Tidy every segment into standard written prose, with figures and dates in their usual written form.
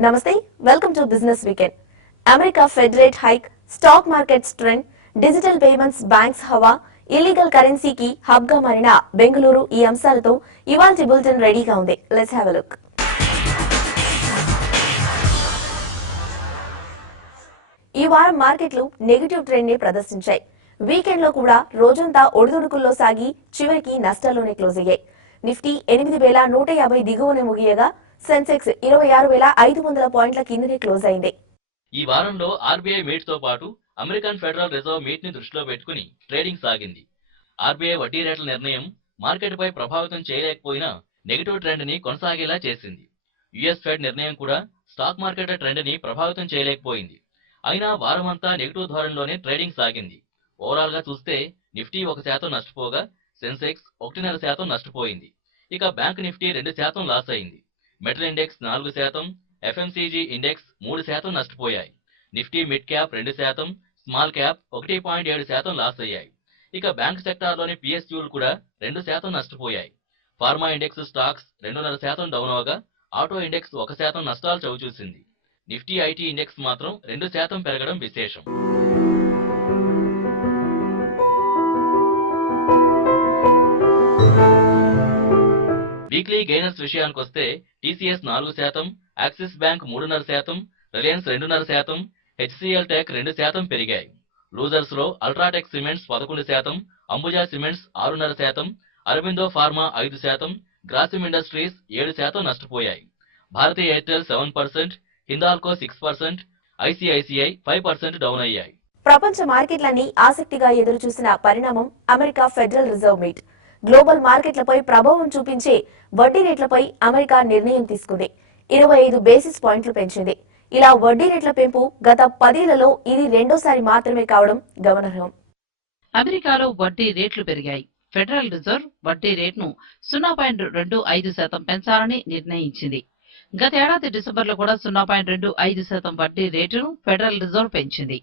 Namaste, welcome to Business Weekend. America Fed rate hike, stock markets trend, digital payments banks hawa, illegal currency ki hub ga marina Bengaluru ఈ అంశాలతో ఇవాల్టి bulletin రెడీగా ఉంది. Let's have a look. ఈ వారం మార్కెట్లు negative trend ని ప్రదర్శించాయి. Weekend లో కూడా రోజంతా ఒడిదుడుకుల్లో సాగి చివరికి నష్టాల్లోనే క్లోజ్ అయ్యాయి. నిఫ్టీ 8150 దిగువనే ముగియగా సెన్సెక్స్ 26500 పాయింట్ల కిందనే క్లోజ్ అయింది. ఈ వారంలో ఆర్బీఐ మీట్ తో పాటు అమెరికన్ ఫెడరల్ రిజర్వ్ మీట్ ని దృష్టిలో పెట్టుకుని ట్రేడింగ్ సాగింది. ఆర్బీఐ వడ్డీ రేట్ల నిర్ణయం మార్కెట్ పై ప్రభావితం చేయలేకపోయినా నెగటివ్ ట్రెండ్ ని కొనసాగేలా చేసింది. యుఎస్ ఫెడ్ నిర్ణయం కూడా స్టాక్ మార్కెట్ ట్రెండ్ ని ప్రభావితం చేయలేకపోయింది. అయినా వారమంతా నెగటివ్ ధోరణిలోనే ట్రేడింగ్ సాగింది. ఓవరాల్ గా చూస్తే నిఫ్టీ 1% నష్టపోగా సెన్సెక్స్ 1.5% నష్టపోయింది. ఇక బ్యాంక్ నిఫ్టీ 2% లాస్ అయింది. మెటల్ ఇండెక్స్ 4%, ఎఫ్ఎంసీజీ ఇండెక్స్ 3% నష్టపోయాయి. Nifty mid cap 2%, small cap 1.7% loss అయ్యాయి. ఇక బ్యాంక్ సెక్టార్లోని పిఎస్యూలు కూడా 2% నష్టపోయాయి. ఫార్మా ఇండెక్స్ స్టాక్స్ 2.5% డౌన్ అవగా ఆటో ఇండెక్స్ 1% నష్టాలు చవిచూసింది. నిఫ్టీ ఐటీ ఇండెక్స్ మాత్రం 2% పెరగడం విశేషం. వీక్లీ గెయినర్స్ విషయానికొస్తే TCS 4%, Axis bank 3.5%, Reliance 2.5%, HCL tech 2% పెరిగాయి. లూజర్స్ లో UltraTech cements 11%, Ambuja cements 6.5%, Aurobindo pharma 5%, Grasim industries 7% నష్టపోయాయి. Bharti Airtel 7%, Hindalco 6%, ICICI 5% down అయ్యాయి. ప్రపంచ మార్కెట్లన్నీ ఆసక్తిగా ఎదురుచూసిన పరిణామం America federal reserve meet. Global మార్కెట్లపై ప్రభావం చూపించే వడ్డీ రేట్లపై అమెరికా నిర్ణయం తీసుకుంది. 25 బేసిస్ పాయింట్లు పెంచింది. ఇలా వడ్డీ రేట్ల పెంపు గత 10 ఏళ్లలో ఇది రెండోసారి మాత్రమే కావడం గమనార్హం. అమెరికాలో వడ్డీ రేట్లు పెరిగాయి. ఫెడరల్ రిజర్వ్ వడ్డీ రేటును 0.25% పెంచాలని నిర్ణయించింది. గతేడాది డిసెంబర్లో కూడా 0.25% వడ్డీ రేటును ఫెడరల్ రిజర్వ్ పెంచింది.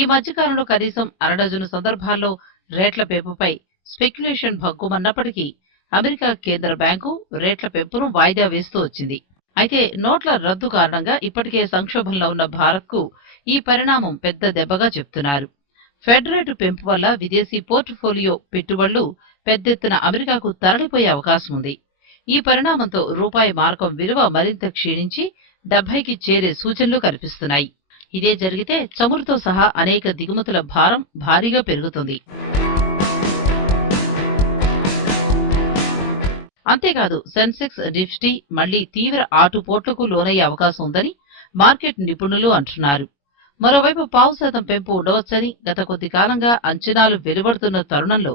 ఈ మధ్యకాలంలో కనీసం అరడజను సందర్భాల్లో రేట్ల పెంపుపై స్పెక్యులేషన్ భగ్గుమన్నప్పటికీ అమెరికా కేంద్ర బ్యాంకు రేట్ల పెంపును వాయిదా వేస్తూ వచ్చింది. అయితే నోట్ల రద్దు కారణంగా ఇప్పటికే సంక్షోభంలో ఉన్న భారత్కు ఈ పరిణామం పెద్ద దెబ్బగా చెప్తున్నారు. ఫెడ్ రేటు పెంపు వల్ల విదేశీ పోర్ట్ఫోలియో పెట్టుబడులు పెద్దెత్తున అమెరికాకు తరలిపోయే అవకాశం ఉంది. ఈ పరిణామంతో రూపాయి మారకం విలువ మరింత క్షీణించి 70కి చేరే సూచనలు కనిపిస్తున్నాయి. ఇదే జరిగితే చమురుతో సహా అనేక దిగుమతుల భారం భారీగా పెరుగుతుంది. అంతేకాదు సెన్సెక్స్ నిఫ్టీ మళ్లీ తీవ్ర ఆటుపోట్లకు లోనయ్యే అవకాశం ఉందని మార్కెట్ నిపుణులు అంటున్నారు. మరోవైపు 0.5% పెంపు ఉండవచ్చని గత కొద్ది కాలంగా అంచనాలు వెలువడుతున్న తరుణంలో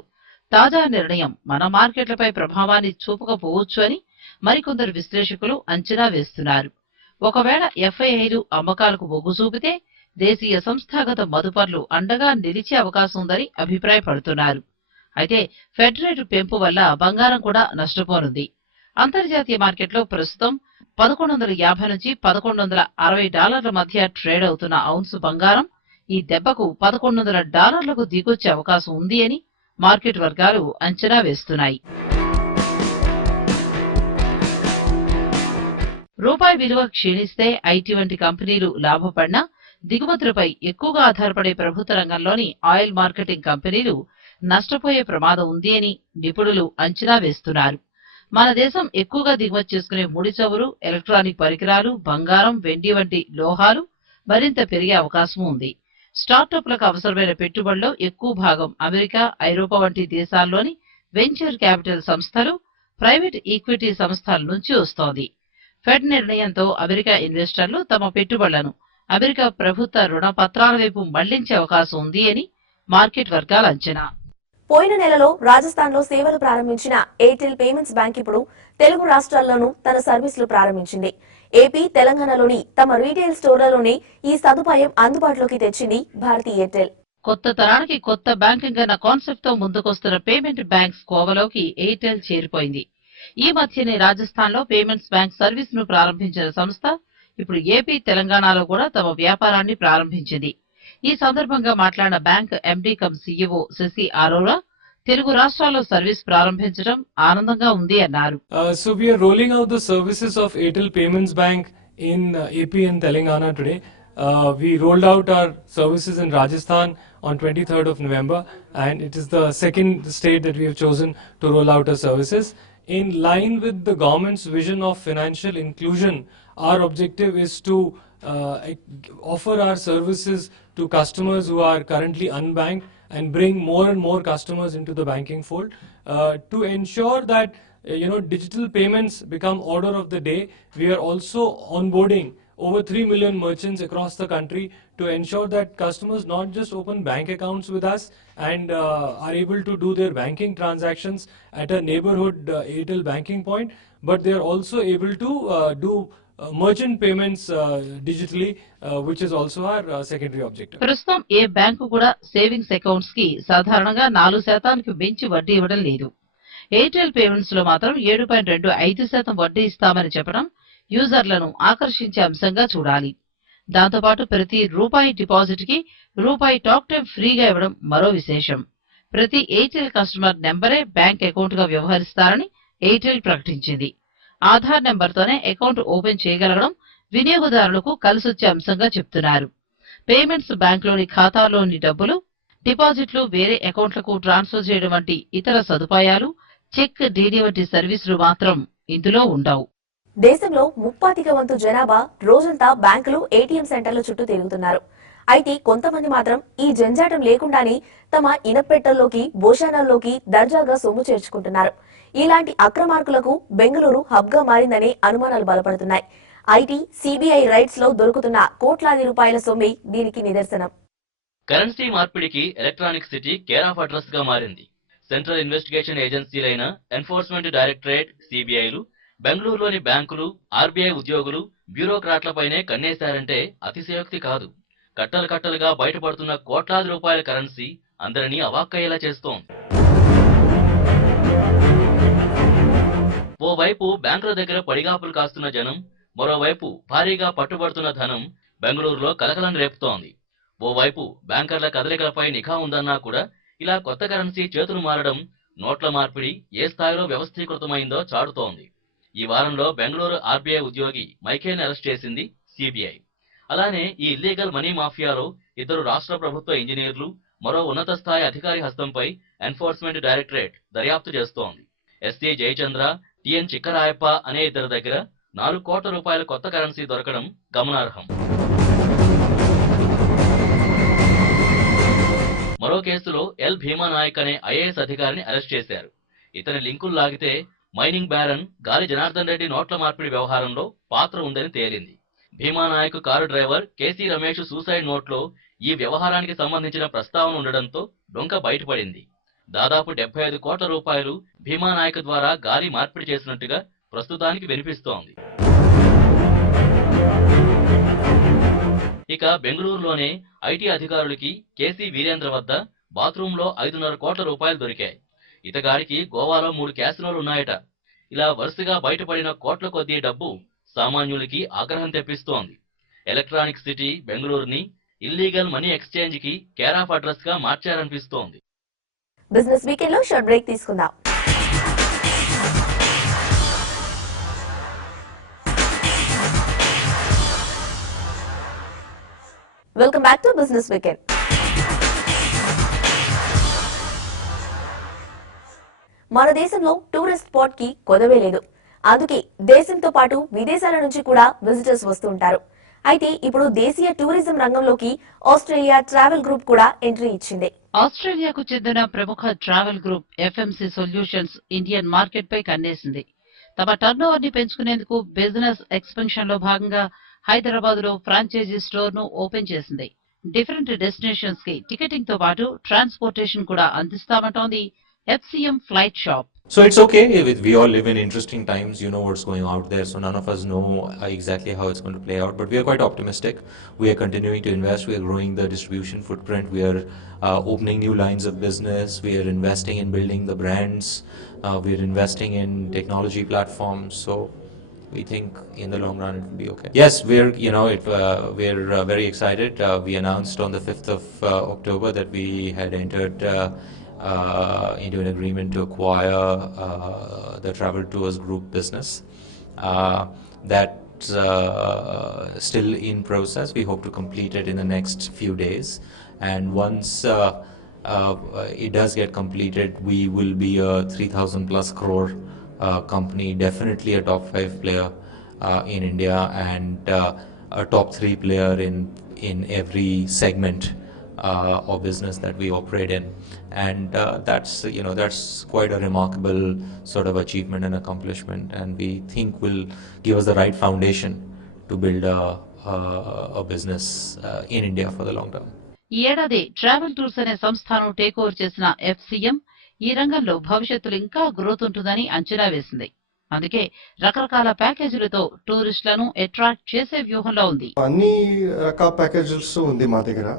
తాజా నిర్ణయం మన మార్కెట్లపై ప్రభావాన్ని చూపకపోవచ్చు అని మరికొందరు విశ్లేషకులు అంచనా వేస్తున్నారు. ఒకవేళ ఎఫ్ఐఐలు అమ్మకాలకు మొగ్గు చూపితే దేశీయ సంస్థాగత మదుపర్లు అండగా నిలిచే అవకాశం ఉందని అభిప్రాయపడుతున్నారు. అయితే ఫెడ్ రేటు పెంపు వల్ల బంగారం కూడా నష్టపోనుంది. అంతర్జాతీయ మార్కెట్లో ప్రస్తుతం $1150 నుంచి $1160 మధ్య ట్రేడ్ అవుతున్న ఔన్స్ బంగారం ఈ దెబ్బకు $1100లకు దిగొచ్చే అవకాశం ఉంది అని మార్కెట్ వర్గాలు అంచనా వేస్తున్నాయి. రూపాయి విలువ క్షీణిస్తే ఐటీ వంటి కంపెనీలు లాభపడినా దిగుమతులపై ఎక్కువగా ఆధారపడే ప్రభుత్వ రంగంలోని ఆయిల్ మార్కెటింగ్ కంపెనీలు నష్టపోయే ప్రమాదం ఉంది అని నిపుణులు అంచనా వేస్తున్నారు. మన దేశం ఎక్కువగా దిగుమతి చేసుకునే ముడి చమురు, ఎలక్ట్రానిక్ పరికరాలు, బంగారం, వెండి వంటి లోహాలు మరింత పెరిగే అవకాశం ఉంది. స్టార్టప్లకు అవసరమైన పెట్టుబడిలో ఎక్కువ భాగం అమెరికా, ఐరోపా వంటి దేశాల్లోని వెంచర్ క్యాపిటల్ సంస్థలు, ప్రైవేట్ ఈక్విటీ సంస్థల నుంచి వస్తోంది. ఫెడ్ నిర్ణయంతో అమెరికా ఇన్వెస్టర్లు తమ పెట్టుబడులను అమెరికా ప్రభుత్వ రుణ పత్రాల వైపు మళ్లించే అవకాశం ఉంది అని మార్కెట్ వర్గాల అంచనా. పోయిన నెలలో రాజస్థాన్ లో సేవలు ప్రారంభించిన ఎయిర్టెల్ పేమెంట్స్ బ్యాంక్ ఇప్పుడు తెలుగు రాష్ట్రాల్లోనూ తన సర్వీసులు ప్రారంభించింది. ఏపీ, తెలంగాణలోని తమ రీటైల్ స్టోర్లలోనే ఈ సదుపాయం అందుబాటులోకి తెచ్చింది భారతీ ఎయిర్టెల్. కొత్త తరానికి కొత్త బ్యాంకింగ్ అన్న కాన్సెప్ట్ తో ముందుకొస్తున్న పేమెంట్ బ్యాంక్స్ కోవలోకి ఎయిర్టెల్ చేరిపోయింది. ఈ మధ్యనే రాజస్థాన్ లో పేమెంట్స్ బ్యాంక్ సర్వీస్ ను ప్రారంభించిన సంస్థ ఇప్పుడు ఏపీ, తెలంగాణలో కూడా తమ వ్యాపారాన్ని ప్రారంభించింది. ఈ సందర్భంగా మాట్లాడిన bank MD cum CEO Shashi Arora Telugu రాష్ట్రాల్లో సర్వీస్ ప్రారంభించడం ఆనందంగా ఉంది అన్నారు. So we are rolling out the services of Airtel Payments Bank in AP and Telangana today. We rolled out our services in Rajasthan on 23rd of November, and it is the second state that we have chosen to roll out our services. In line with the government's vision of financial inclusion, our objective is to offer our services to customers who are currently unbanked and bring more and more customers into the banking fold. To ensure that digital payments become order of the day, we are also onboarding over 3 million merchants across the country to ensure that customers not just open bank accounts with us and are able to do their banking transactions at a neighborhood Airtel banking point, but they are also able to do merchant payments digitally, which is also our secondary objective. ప్రస్తుతం ఏ bank కూడా savings accounts కి సాధారణంగా 4% మించి వడ్డీ ఇవ్వడం లేదు. Airtel payments లో మాత్రం 7.25% వడ్డీ ఇస్తామని చెప్పడం యూజర్లను ఆకర్షించే అంశంగా చూడాలి. దాంతోపాటు ప్రతి రూపాయి డిపాజిట్ కి రూపాయి టాక్ టైం ఫ్రీగా ఇవ్వడం మరో విశేషం. ప్రతి ఎయిర్టెల్ కస్టమర్ నెంబరే బ్యాంక్ అకౌంట్ గా వ్యవహరిస్తారని ఎయిర్టెల్ ప్రకటించింది. ఆధార్ నెంబర్తోనే అకౌంట్ ఓపెన్ చేయగలగడం వినియోగదారులకు కలిసొచ్చే అంశంగా చెప్తున్నారు. పేమెంట్స్ బ్యాంకులోని ఖాతాలోని డబ్బులు, డిపాజిట్లు వేరే అకౌంట్లకు ట్రాన్స్ఫర్ చేయడం వంటి ఇతర సదుపాయాలు, చెక్, డీడీ వంటి సర్వీసులు మాత్రం ఇందులో ఉండవు. దేశంలో 30% వంతు జనాభా రోజంతా బ్యాంకులు, ఏటీఎం సెంటర్ల చుట్టూ తిరుగుతున్నారు. అయితే కొంతమంది మాత్రం ఈ జంజాటం లేకుండానే తమ ఇనపెట్టల్లోకి, భోషానాల్లోకి దర్జాగా సొమ్ము చేర్చుకుంటున్నారు. ఇలాంటి అక్రమార్కులకు బెంగళూరు హబ్ గా మారిందనే అనుమానాలు బలపడుతున్నాయి. ఐటీ, సిబిఐ రైడ్స్ లో దొరుకుతున్న కోట్లాది రూపాయల సొమ్మే దీనికి నిదర్శనం. కరెన్సీ మార్పిడికి electronic city care of address గా మారింది. సెంట్రల్ ఇన్వెస్టిగేషన్ ఏజెన్సీలైన ఎన్ఫోర్స్మెంట్ డైరెక్టరేట్, సిబిఐలు బెంగళూరులోని బ్యాంకులు, ఆర్బీఐ ఉద్యోగులు, బ్యూరోక్రాట్లపైనే కన్నేశారంటే అతిశయోక్తి కాదు. కట్టలు కట్టలుగా బయటపడుతున్న కోట్లాది రూపాయల కరెన్సీ అందరినీ అవాక్కయ్యేలా చేస్తోంది. ఓవైపు బ్యాంకుల దగ్గర పడిగాపులు కాస్తున్న జనం, మరోవైపు భారీగా పట్టుబడుతున్న ధనం బెంగళూరులో కలకలం రేపుతోంది. ఓవైపు బ్యాంకర్ల కదలికలపై నిఘా ఉందన్నా కూడా ఇలా కొత్త కరెన్సీ చేతులు మారడం, నోట్ల మార్పిడి ఏ స్థాయిలో వ్యవస్థీకృతమైందో చాటుతోంది. ఈ వారంలో బెంగళూరు ఆర్బీఐ ఉద్యోగి మైకేల్ని అరెస్ట్ చేసింది సిబిఐ. అలానే ఈ ఇల్లీగల్ మనీ మాఫియాలో 2 రాష్ట్ర ప్రభుత్వ ఇంజనీర్లు, మరో ఉన్నత స్థాయి అధికారి హస్తంపై ఎన్ఫోర్స్మెంట్ డైరెక్టరేట్ దర్యాప్తు చేస్తోంది. ఎస్సీ జయచంద్ర, టిఎన్ చిక్కరాయప్ప అనే 2 దగ్గర 4 కోట్ల రూపాయల కొత్త కరెన్సీ దొరకడం గమనార్హం. మరో కేసులో ఎల్ భీమానాయక్ అనే ఐఏఎస్ అధికారిని అరెస్ట్ చేశారు. ఇతని లింకులు లాగితే మైనింగ్ బ్యారన్ గాలి జనార్దన్ రెడ్డి నోట్ల మార్పిడి వ్యవహారంలో పాత్ర ఉందని తేలింది. Bhimanayak car driver KC Ramesh suicide నోట్లో ఈ వ్యవహారానికి సంబంధించిన ప్రస్తావన ఉండడంతో డొంక బయటపడింది. దాదాపు 75 కోట్ల రూపాయలు భీమానాయక్ ద్వారా గాలి మార్పిడి చేసినట్టుగా ప్రస్తుతానికి వినిపిస్తోంది. ఇక బెంగళూరులోనే ఐటీ అధికారులకి కేసీ వీరేంద్ర వద్ద బాత్రూంలో 5.5 కోట్ల రూపాయలు దొరికాయి. ఇతగాడికి గోవాలో 3 క్యాసినోలు ఉన్నాయట. ఇలా వరుసగా బయటపడిన కోట్ల కొద్దీ డబ్బు సామాన్యులకి ఆగ్రహం తెప్పిస్తోంది. ఎలక్ట్రానిక్ సిటీ బెంగళూరుని ఇల్లీగల్ మనీ ఎక్స్చేంజ్ కి కేర్ ఆఫ్ అడ్రస్ గా మార్చారనిపిస్తోంది. బిజినెస్ వీకెండ్ లో షార్ట్ బ్రేక్ తీసుకుందాం. Welcome back to business weekend. మన దేశంలో టూరిస్ట్ స్పాట్ కి కొదవే లేదు. అందుకే దేశంతో పాటు విదేశాల నుంచి కూడా విజిటర్స్ వస్తూ ఉంటారు. అయితే ఇప్పుడు దేశీయ టూరిజం రంగంలోకి ఆస్ట్రేలియా ట్రావెల్ గ్రూప్ కూడా ఎంట్రీ ఇచ్చింది. ఆస్ట్రేలియాకు చెందిన ప్రముఖ travel group FMC solutions Indian market పై కన్నేసింది. తమ టర్నోవర్ ని పెంచుకునేందుకు బిజినెస్ ఎక్స్పెన్షన్ లో భాగంగా హైదరాబాద్ లో ఫ్రాంచైజీ స్టోర్ ను ఓపెన్ చేసింది. డిఫరెంట్ డెస్టినేషన్స్ కి టికెటింగ్ తో పాటు ట్రాన్స్పోర్టేషన్ కూడా అందిస్తామంటోంది FCM Flight Shop. So it's okay. We all live in interesting times. You know what's going out there. So none of us know exactly how it's going to play out. But we are quite optimistic. We are continuing to invest. We are growing the distribution footprint. We are opening new lines of business. We are investing in building the brands. We are investing in technology platforms. So we think in the long run it will be okay. Yes, we're very excited. We announced on the 5th of October that we had entered into an agreement to acquire the Travel Tours Group business. That still in process. We hope to complete it in the next few days, and once it does get completed, we will be a 3,000 plus crore company, definitely a top 5 player in India, and a top 3 player in every segment or business that we operate in. And that's quite a remarkable sort of achievement and accomplishment, and we think will give us the right foundation to build a business in India for the long term. ఈ ఏడాది travel tours అనే సంస్థను take over చేసిన FCM ఈ రంగంలో భవిష్యత్తులో ఇంకా growth ఉంటుందని అంచనా వేసింది. అందుకే రకరకాల ప్యాకేజీలతో టూరిస్టులను అట్రాక్ట్ చేసే వ్యూహంలో ఉంది. అన్ని రకాల ప్యాకేజెస్ ఉంది మా దగ్గర.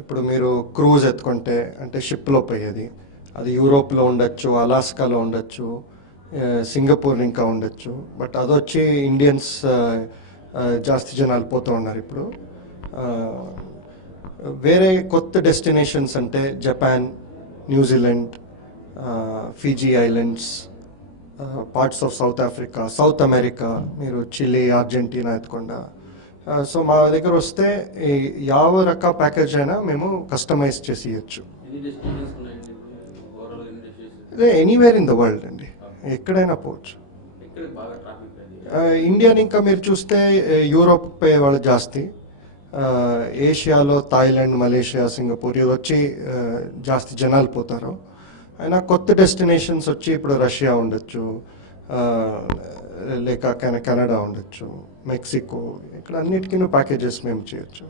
ఇప్పుడు మీరు క్రూజ్ ఎత్తుకుంటే అంటే షిప్లో పోయేది, అది యూరోప్లో ఉండొచ్చు, అలాస్కాలో ఉండొచ్చు, సింగపూర్ ఇంకా ఉండొచ్చు. బట్ అదొచ్చి ఇండియన్స్ జాస్తి జనాలు పోతూ ఉన్నారు ఇప్పుడు. వేరే కొత్త డెస్టినేషన్స్ అంటే Japan, New Zealand, Fiji islands, parts of south Africa, south America, మీరు చిలీ, అర్జెంటీనా ఎత్తుకుండా. సో మా దగ్గర వస్తే యావ రకాల ప్యాకేజ్ అయినా మేము కస్టమైజ్ చేసి ఇవ్వచ్చు. ఎనీవేర్ ఇన్ ద వరల్డ్ అండి, ఎక్కడైనా పోవచ్చు. ఇండియాని ఇంకా మీరు చూస్తే యూరోప్ పోయే వాళ్ళు జాస్తి, ఏషియాలో థాయిలాండ్, మలేషియా, సింగపూర్ ఇది వచ్చి జాస్తి జనాలు పోతారు. అయినా కొత్త డెస్టినేషన్స్ వచ్చి ఇప్పుడు రష్యా ఉండొచ్చు, లేక కెనడా ఉండొచ్చు, మెక్సికో, ఇక్కడ అన్నిటికీ ప్యాకేజెస్ మేము చేయొచ్చు.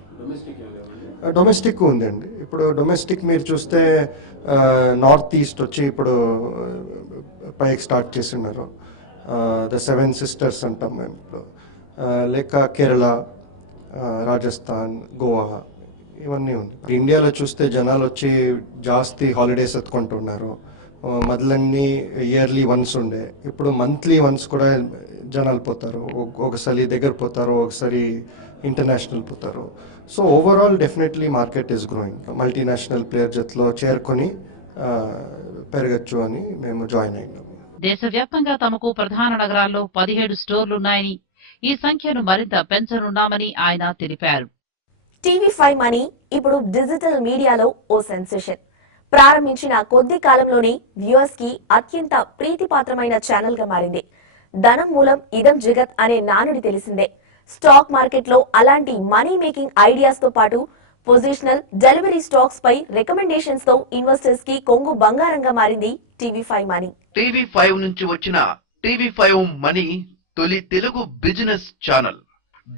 డొమెస్టిక్ ఉందండి. ఇప్పుడు డొమెస్టిక్ మీరు చూస్తే నార్త్ ఈస్ట్ వచ్చి ఇప్పుడు పైకి స్టార్ట్ చేస్తున్నారు, ద 7 సిస్టర్స్ అంటాం మేము ఇప్పుడు, లేక కేరళ, రాజస్థాన్, గోవా ఇవన్నీ ఉంది. ఇండియాలో చూస్తే జనాలు వచ్చి జాస్తి హాలిడేస్ ఎత్తుకుంటున్నారు. మొదలన్నీ ఇయర్లీ వన్స్ ఉండే, ఇప్పుడు మంత్లీ వన్స్ కూడా జనాలు పోతారు. ఒకసారి దగ్గర పోతారు, ఒకసారి ఇంటర్నేషనల్ పోతారు. So overall definitely market is growing. Multinational player జట్లో చేరుకొని పెరగచ్చు అని మేము జాయిన్ అయినాము. దేశవ్యాప్తంగా తమకు ప్రధాన నగరాల్లో 17 స్టోర్లున్నాయని, ఈ సంఖ్యను మరింత పెంచనున్నామని ఆయన తెలిపారు. TV5 మనీ ఇప్పుడు డిజిటల్ మీడియాలో ఓ సెన్సేషన్. ప్రారంభించిన కొద్ది కాలంలోనే వ్యూవర్స్ కి అత్యంత ప్రీతిపాత్రమైన ఛానల్ గా మారింది. ధనం మూలం ఇదం జగత్ అనే నానుడి తెలిసిందే. స్టాక్ మార్కెట్ లో అలాంటి మనీ మేకింగ్ ఐడియాస్ తో పాటు పొజిషనల్, డెలివరీ స్టాక్స్ పై రికమెండేషన్స్ తో ఇన్వెస్టర్స్ కి కొంగు బంగారంగా మారింది TV5 మనీ. TV5 నుంచి వచ్చిన TV5 మనీ తొలి తెలుగు బిజినెస్ ఛానల్.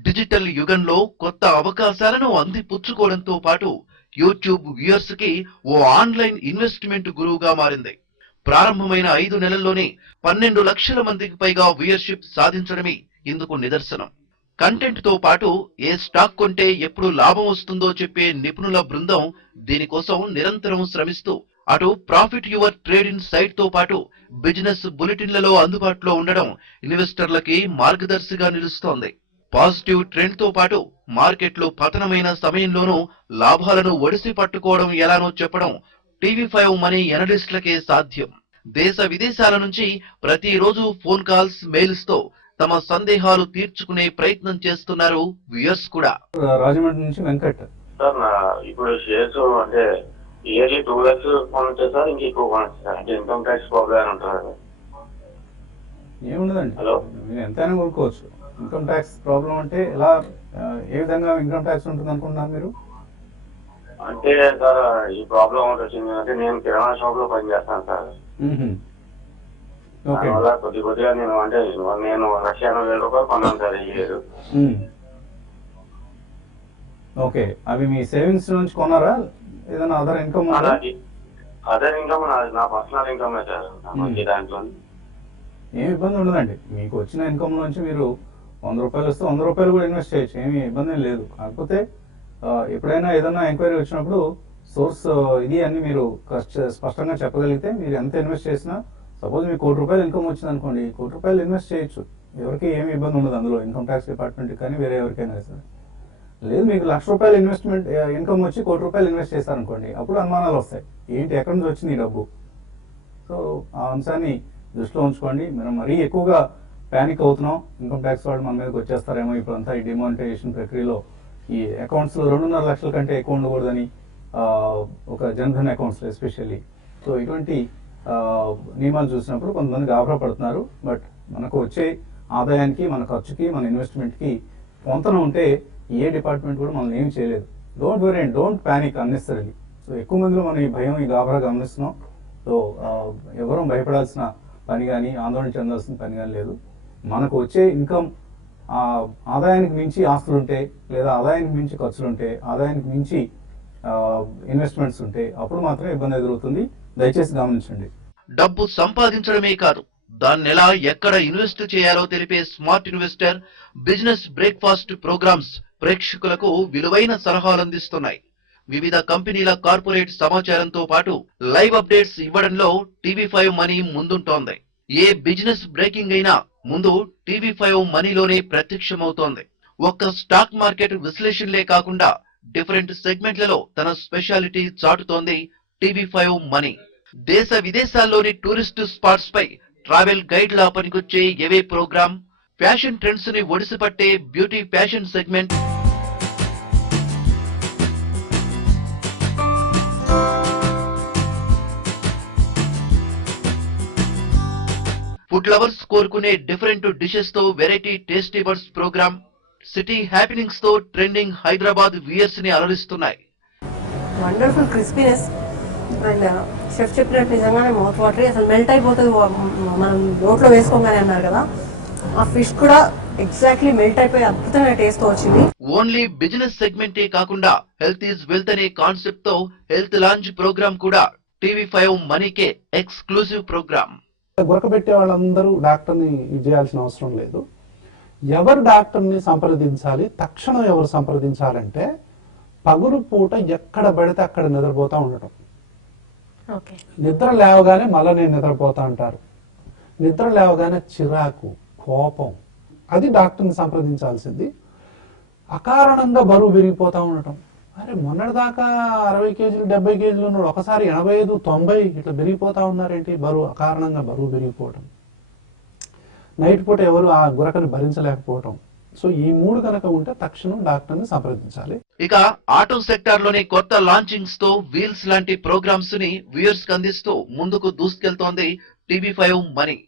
డిజిటల్ యుగంలో కొత్త అవకాశాలను అందిపుచ్చుకోవడంతో పాటు యూట్యూబ్ వ్యూయర్స్ కి ఓ ఆన్లైన్ ఇన్వెస్ట్మెంట్ గురువుగా మారింది. ప్రారంభమైన 5 నెలల్లోనే 12 లక్షల మందికి పైగా వ్యూయర్షిప్ సాధించడమే ఇందుకు నిదర్శనం. కంటెంట్ తో పాటు ఏ స్టాక్ కొంటే ఎప్పుడు లాభం వస్తుందో చెప్పే నిపుణుల బృందం దీనికోసం నిరంతరం శ్రమిస్తూ అటు profit your trade insight తో పాటు బిజినెస్ బులెటిన్లలో అందుబాటులో ఉండడం ఇన్వెస్టర్లకి మార్గదర్శిగా నిలుస్తోంది. పాజిటివ్ ట్రెండ్ తో పాటు మార్కెట్లో పతనమైన సమయంలోనూ లాభాలను ఒడిసి పట్టుకోవడం ఎలానో చెప్పడం TV5 మనీ ఎనలిస్టులకే సాధ్యం. దేశ విదేశాల నుంచి ప్రతిరోజు ఫోన్ కాల్స్, మెయిల్స్ తో తమ సందేహాలు తీర్చుకునే ప్రయత్నం చేస్తున్నారు వ్యూయర్స్ కూడా. రాజమండ్రి నుంచి వెంకట్ సార్, ఇప్పుడు షేర్స్ అంటే ఇయర్లీ 2 lakhs కొనొచ్చా సార్? ఇంక ఎక్కువ కొనొచ్చా సార్? అంటే ఇన్కమ్ ట్యాక్స్ ప్రాబ్లం ఉంటుంది. ఏముండదండి, హలో, మీరు ఎంతైనా కొనుక్కోవచ్చు. ఇన్కమ్ ట్యాక్స్ ప్రాబ్లం అంటే ఎలా, ఏ విధంగా ఇన్కమ్ ట్యాక్స్ ఉంటుంది అనుకుంటున్నారు మీరు? అంటే సార్ ఈ ప్రాబ్లం ఒకటి వచ్చింది. అంటే నేను కిరాణా షాప్ లో పనిచేస్తాను సార్. దానివల్ల కొద్దిగా నేను అంటే నేను 1,80,000 రూపాయలు కొన్నాను సార్ ఈ ఇయర్. ఓకే, అవి మీ సేవింగ్స్ నుంచి కొన్నారా? ఏదైనా అదర్ ఇన్కమ్? అదర్ ఇన్కమ్ నా పర్సనల్ ఇన్కమ్ సార్. దాంట్లో ఏమి ఇబ్బంది ఉండదండి. మీకు వచ్చిన ఇన్కమ్ నుంచి మీరు 100 రూపాయలు వస్తే 100 రూపాయలు కూడా ఇన్వెస్ట్ చేయొచ్చు, ఏమి ఇబ్బంది ఏం లేదు. కాకపోతే ఎప్పుడైనా ఏదైనా ఎంక్వైరీ వచ్చినప్పుడు సోర్స్ ఇది అన్ని మీరు స్పష్టంగా చెప్పగలిగితే మీరు ఎంత ఇన్వెస్ట్ చేసినా, సపోజ్ మీకు 1 కోటి రూపాయలు ఇన్కమ్ వచ్చింది అనుకోండి, 1 కోటి రూపాయలు ఇన్వెస్ట్ చేయొచ్చు. ఎవరికి ఏమి ఇబ్బంది ఉండదు అందులో, ఇన్కమ్ ట్యాక్స్ డిపార్ట్మెంట్ కానీ వేరే ఎవరికైనా సరే. లేదు, మీకు 1,00,000 రూపాయలు ఇన్వెస్ట్మెంట్ ఇన్కమ్ వచ్చి 1 కోటి రూపాయలు ఇన్వెస్ట్ చేశారనుకోండి, అప్పుడు అనుమానాలు వస్తాయి, ఏంటి ఎక్కడి నుంచి వచ్చింది ఈ డబ్బు. సో ఆ అంశాన్ని దృష్టిలో ఉంచుకోండి. మనం మరీ ఎక్కువగా ప్యానిక్ అవుతున్నాం, ఇన్కమ్ ట్యాక్స్ వాళ్ళు మన మీదకి వచ్చేస్తారేమో, ఇప్పుడంతా ఈ డిమానిటైజేషన్ ప్రక్రియలో ఈ అకౌంట్స్లో 2.5 లక్షల కంటే ఎక్కువ ఉండకూడదని ఒక జన్ధన్ అకౌంట్స్లో ఎస్పెషల్లీ. సో ఇటువంటి నియమాలు చూసినప్పుడు కొంతమంది గాబరా పడుతున్నారు. బట్ మనకు వచ్చే ఆదాయానికి, మన ఖర్చుకి, మన ఇన్వెస్ట్మెంట్కి పొంతన ఉంటే ఏ డిపార్ట్మెంట్ కూడా మనం ఏమి చేయలేదు. Don't worry and don't panic unnecessarily. So ఎక్కువ మందిలో మనం ఈ భయం, ఈ గాబరా గమనిస్తున్నాం. సో ఎవరూ భయపడాల్సిన పని కానీ, ఆందోళన చెందాల్సిన పని కానీ లేదు. మనకు వచ్చే ఇన్కమ్ ఆదాయానికి మించి ఆస్తులు ఉంటే, లేదా ఆదాయానికి మించి ఖర్చులు ఉంటే, ఆదాయానికి మించి ఇన్వెస్ట్మెంట్స్ ఉంటే అప్పుడు మాత్రమే ఇబ్బంది ఎదురవుతుంది. దయచేసి గమనించండి. డబ్బు సంపాదించడమే కాదు, దాన్ని ఎలా ఎక్కడ ఇన్వెస్ట్ చేయాలో తెలిపే smart investor business breakfast programs ప్రేక్షకులకు విలువైన సలహాలు అందిస్తున్నాయి. వివిధ కంపెనీల కార్పొరేట్ సమాచారంతో పాటు లైవ్ అప్డేట్స్ ఇవ్వడంలో టీవీ5 మనీ ముందుంటోంది. ఏ బిజినెస్ బ్రేకింగ్ అయినా ముందు టీవీ5 మనీలోనే ప్రత్యక్షమవుతోంది. ఒక్క స్టాక్ మార్కెట్ విశ్లేషణలే కాకుండా డిఫరెంట్ సెగ్మెంట్లలో తన స్పెషాలిటీ చాటుతోంది టీవీ5 మనీ. దేశ విదేశాల్లోని టూరిస్ట్ స్పాట్స్ పై ట్రావెల్ గైడ్ లా పనికొచ్చే ఏవే ప్రోగ్రామ్, ఫ్యాషన్ ట్రెండ్స్ ని ఒడిసిపట్టే beauty fashion segment, food lovers కోరుకునే డిఫరెంట్ డిషెస్ తో variety tasty birds program, city happenings తో ట్రెండింగ్ హైదరాబాద్ వ్యూయర్స్ ని అలరిస్తున్నాయి. వండర్ఫుల్ క్రిస్పీనెస్ అండ్ షెఫ్ చెప్పినట్టు నిజంగానే మౌత్ వాటరీ, అసలు మెల్ట్ అయిపోతుంది మనం నోట్లో వేసుకోగానే అన్నారు కదా. ఆ ఫిష్ కూడా ఎగ్జాక్ట్లీ మెల్ట్ అయిపోయి అద్భుతమైన టేస్ట్ వచ్చింది. ఓన్లీ బిజినెస్ సెగ్మెంటే కాకుండా హెల్త్ ఈజ్ వెల్త్ అనే కాన్సెప్ట్ తో హెల్త్ లాంచ్ ప్రోగ్రామ్ కూడా టీవీ5 మనీకే ఎక్స్క్లూజివ్ ప్రోగ్రామ్. గురకబెట్టే వాళ్ళందరూ డాక్టర్ని చేయాల్సిన అవసరం లేదు. ఎవరు డాక్టర్ని సంప్రదించాలి, తక్షణం ఎవరు సంప్రదించాలంటే పగులు పూట ఎక్కడ పడితే అక్కడ నిద్రపోతా ఉండటం. నిద్ర లేవగానే మళ్ళీ నేను నిద్రపోతా అంటారు. నిద్ర లేవగానే చిరాకు, కోపం, అది డాక్టర్ని సంప్రదించాల్సింది. అకారణంగా బరువు పెరిగిపోతా ఉండటం. అరే మొన్నటిదాకా 60 కేజీలు 70 కేజీలు ఉన్నాడు, ఒకసారి 85 90 ఇట్లా పెరిగిపోతా ఉన్నారేంటి? బరువు అకారణంగా బరువు పెరిగిపోవటం. నైట్ పూట ఎవరు ఆ గురకని భరించలేకపోవటం. సో ఈ 3 కనుక ఉంటే తక్షణం డాక్టర్ని సంప్రదించాలి. ఇక ఆటో సెక్టార్ లోని కొత్త లాంచింగ్స్ తో వీల్స్ లాంటి ప్రోగ్రామ్స్ ని వ్యూయర్స్ కి అందిస్తూ ముందుకు దూసుకెళ్తోంది టీవీ5 మనీ.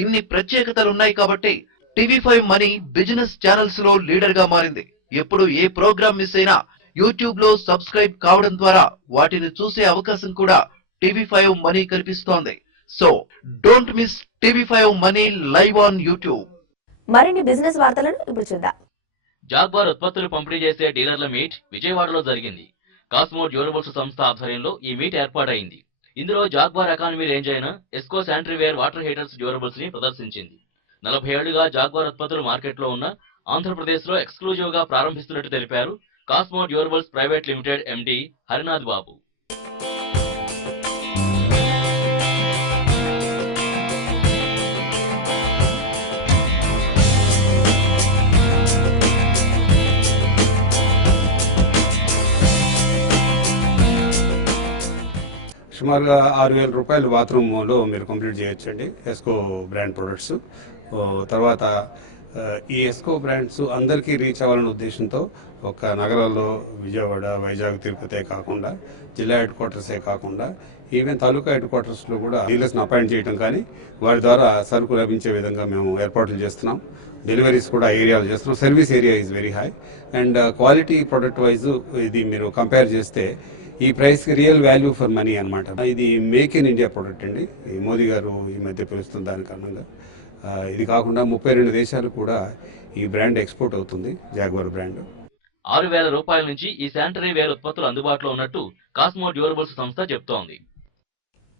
ఇన్ని ప్రత్యేకతలున్నాయి కాబట్టి టీవీ5 మనీ బిజినెస్ ఛానల్స్ లో లీడర్ గా మారింది. ఎప్పుడు ఏ ప్రోగ్రామ్ మిస్ అయినా యూట్యూబ్ లో సబ్స్క్రైబ్ కావడం ద్వారా వాటిని చూసే అవకాశం కూడా టీవీ5 మనీ కల్పిస్తోంది. So don't miss TV five money live on YouTube. మరిన్ని బిజినెస్ వార్తలను ఇప్పుడు చూద్దాం. జాగ్వార్ ఉత్పత్తులు పంపిణీ చేసే డీలర్ల మీట్ విజయవాడలో జరిగింది. కాస్మో డ్యూరబుల్స్ సంస్థ ఆధ్వర్యంలో ఈ మీట్ ఏర్పాటైంది. ఇందులో జాగ్వార్ ఎకానమీ రేంజ్ అయిన ఎస్కో శానిటరీవేర్ వాటర్ హీటర్స్ డ్యూరబుల్స్ ని ప్రదర్శించింది. 40 ఏళ్లుగా జాగ్వార్ ఉత్పత్తులు మార్కెట్లో ఉన్న ఆంధ్రప్రదేశ్ లో ఎక్స్క్లూజివ్ గా ప్రారంభిస్తున్నట్టు తెలిపారు Cosmo Durables private limited MD Harinath Babu. సుమారుగా 6,000 రూపాయలు బాత్రూంలో మీరు కంప్లీట్ చేయొచ్చండి ఎస్కో బ్రాండ్ ప్రొడక్ట్స్. తర్వాత ఈ ఎస్కో బ్రాండ్స్ అందరికీ రీచ్ అవ్వాలనే ఉద్దేశంతో ఒక నగరాల్లో విజయవాడ, వైజాగ్, తిరుపతే కాకుండా జిల్లా హెడ్ క్వార్టర్సే కాకుండా ఈవెన్ తాలూకా హెడ్ క్వార్టర్స్లో కూడా డీలర్స్ని అపాయింట్ చేయడం కానీ వారి ద్వారా సరుకు లభించే విధంగా మేము ఏర్పాట్లు చేస్తున్నాం. డెలివరీస్ కూడా ఏరియాలు చేస్తున్నాం. Service area is very high and quality product wise ఇది మీరు కంపేర్ చేస్తే ఈ ప్రైస్ కి రియల్ వాల్యూ ఫర్ మనీ అనమాట. ఇది మేక్ ఇన్ ఇండియా ప్రొడక్ట్ అండి. ఈ మోదీ గారు ఈ మధ్య పిలుస్తున్న దాని కారణంగా ఇది కాకుండా 32 దేశాలు కూడా ఈ బ్రాండ్ ఎక్స్పోర్ట్ అవుతుంది. Jaguar brand. 6,000 రూపాయల నుంచి ఈ శానిటరీ వేర్ ఉత్పత్తులు అందుబాటులో ఉన్నట్టు కాస్మో డ్యూరబుల్స్ సంస్థ చెప్తోంది.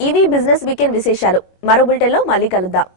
ఇవి బిజినెస్ వీకెండ్ విశేషాలు. మరో బులెటిన్లో మళ్ళీ కలుద్దాం.